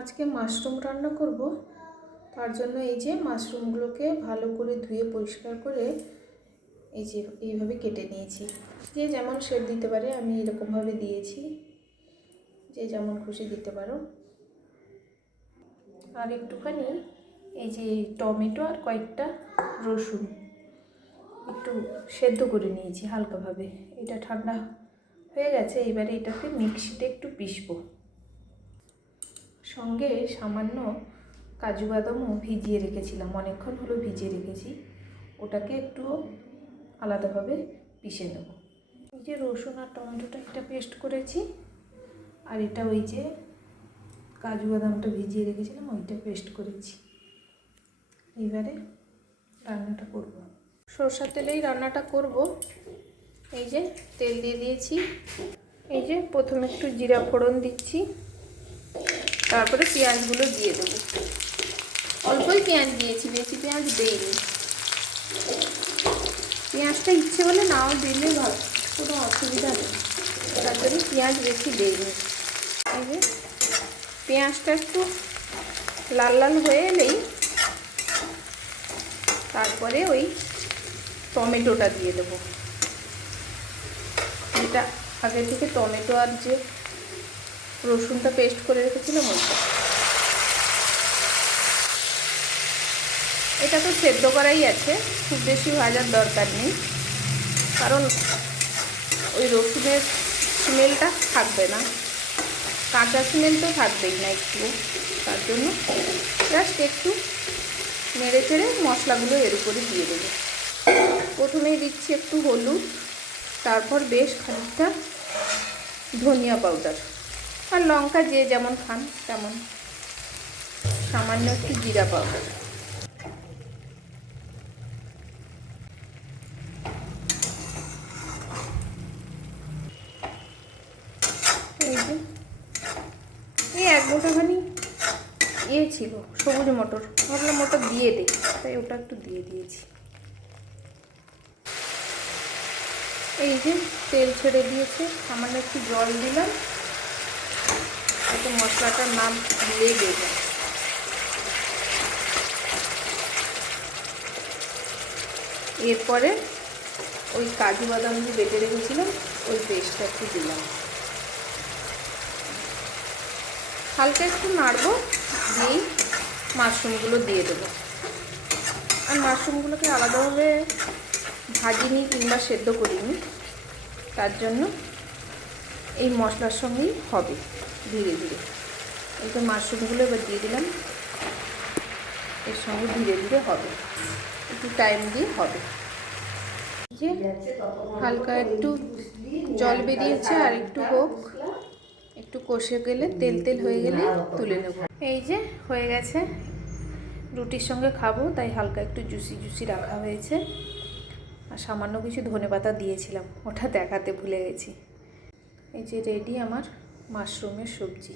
আজকে মাশরুম রান্না করব। তার জন্য এই যে মাশরুমগুলোকে ভালো করে ধুয়ে পরিষ্কার করে এই যে এইভাবে কেটে নিয়েছি। যে যেমন শেপ দিতে পারে, আমি এরকমভাবে দিয়েছি, যে যেমন খুশি দিতে পারো। আর একটুখানি এই যে টমেটো আর কয়েকটা রসুন একটু সেদ্ধ করে নিয়েছি হালকাভাবে। এটা ঠান্ডা হয়ে গেছে, এবারে এটাকে মিক্সিতে একটু পিষবো। সঙ্গে সামান্য কাজু বাদামও ভিজিয়ে রেখেছিলাম, অনেকক্ষণ হলো ভিজিয়ে রেখেছি, ওটাকে একটু আলাদাভাবে পিষে নেব। এই যে রসুন আর টমেটোটা এটা পেস্ট করেছি, আর এটা ওই যে কাজু বাদামটা ভিজিয়ে রেখেছিলাম ওইটা পেস্ট করেছি। এইবারে রান্নাটা করব, সরষের তেলেই রান্নাটা করব। এই যে তেল দিয়ে দিয়েছি, এই যে প্রথমে একটু জিরা ফোড়ন দিচ্ছি, তারপরে পেঁয়াজগুলো দিয়ে দেবো। অল্পই পেঁয়াজ দিয়েছি, বেশি পেঁয়াজ দেইনি। পেঁয়াজটা ইচ্ছে হলে নাও দিলে ভালো, কোনো অসুবিধা নেই, তার জন্য পেঁয়াজ বেশি দেইনি। এই যে পেঁয়াজটা একটু লাল লাল হয়ে এলেই তারপরে ওই টমেটোটা দিয়ে দেবো। এটা আগে থেকে টমেটো আর যে রসুনটা পেস্ট করে রেখেছিলাম ওইটা। এটা তো সেদ্ধ করাই আছে, খুব বেশি ভাজার দরকার নেই, কারণ ওই রসুনের স্মেলটা থাকবে না, কাঁচা স্মেল তো থাকবেই না একটু। তার জন্য জাস্ট একটু নেড়ে চেড়ে মশলাগুলো এর উপরে দিয়ে দেবো। প্রথমেই দিচ্ছি একটু হলুদ, তারপর বেশ খানিকটা ধনিয়া পাউডার, আর লঙ্কা যে যেমন খান তেমন, সামান্য একটু জিরা পাউডার। এই যে এই এক মুঠোখানি ছিল সবুজ মটর, ভাবলাম ওটা দিয়ে দিই, তাই ওটা একটু দিয়ে দিয়েছি। এই যে তেল ছেড়ে দিয়েছে, সামান্য একটু জল দিলাম, এতে মশলাটার নাম লেগে যায়। এরপরে ওই কাজু বাদাম যে বেটে রেখেছিলাম ওই পেস্টটা একটু দিলাম, হালকা একটু নাড়বো, দিয়েই মাশরুমগুলো দিয়ে দেবো। আর মাশরুমগুলোকে আলাদাভাবে ভাজিনি কিংবা সেদ্ধ করিনি, তার জন্য এই মশলার সঙ্গেই হবে ধীরে ধীরে। এই তো মাশরুমগুলো এবার দিয়ে দিলাম, এর সঙ্গে ধীরে ধীরে হবে, একটু টাইম দিয়ে হবে। যে হালকা একটু জল বেরিয়েছে, আর একটু হোক, একটু কষে গেলে তেল তেল হয়ে গেলে তুলে নেব। এই যে হয়ে গেছে, রুটির সঙ্গে খাবো তাই হালকা একটু জুসি জুসি রাখা হয়েছে, আর সামান্য কিছু ধনেপাতা দিয়েছিলাম, ওটা দেখাতে ভুলে গেছি। এই যে রেডি আমার মাশরুমের সবজি।